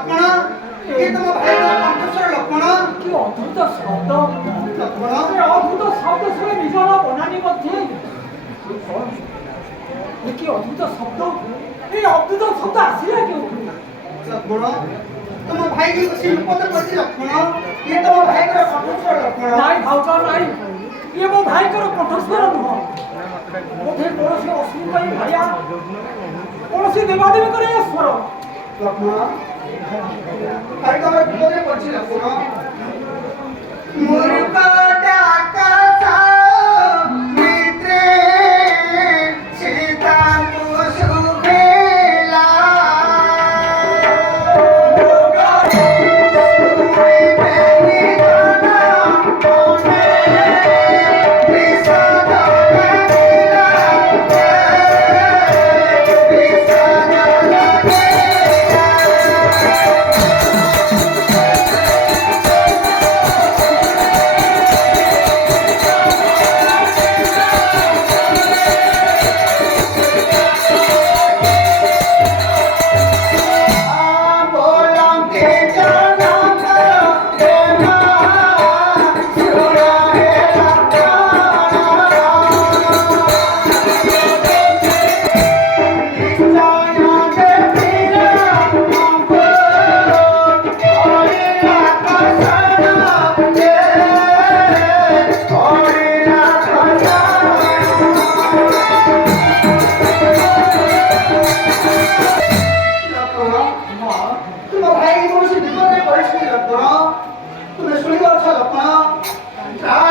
ଲକ୍ଷ୍ମଣ ଏ ତମ ଭାଇର କଣ୍ଠସ୍ୱର ଲକ୍ଷ୍ମଣ। কি অদ্ভুত শব্দ! ଲକ୍ଷ୍ମଣ এই অদ্ভুত শব্দ শুনে নিজর বনানী মধ্যে এ কি অদ্ভুত শব্দ! এই অদ্ভুত শব্দ আসিলা কেউঠু? ଲକ୍ଷ୍ମଣ ତମ ଭାଇକି ବସି ବିପଦ କରିଛି ଲକ୍ଷ୍ମଣ। ଏ ତମ ଭାଇର କଣ୍ଠସ୍ୱର ଲକ୍ଷ୍ମଣ। নাই ভাউজ নাই, ইয়ে মো ভাইଙ୍କର কণ্ঠস্বর নୁହଁ। ବୋଧେ କୌଣସି ଅସୁରକାରୀ ଭାଇଆ, କୌଣସି ଦେବାଦେବୀଙ୍କର ଏ ସ୍ୱର। ଲକ୍ଷ୍ମଣ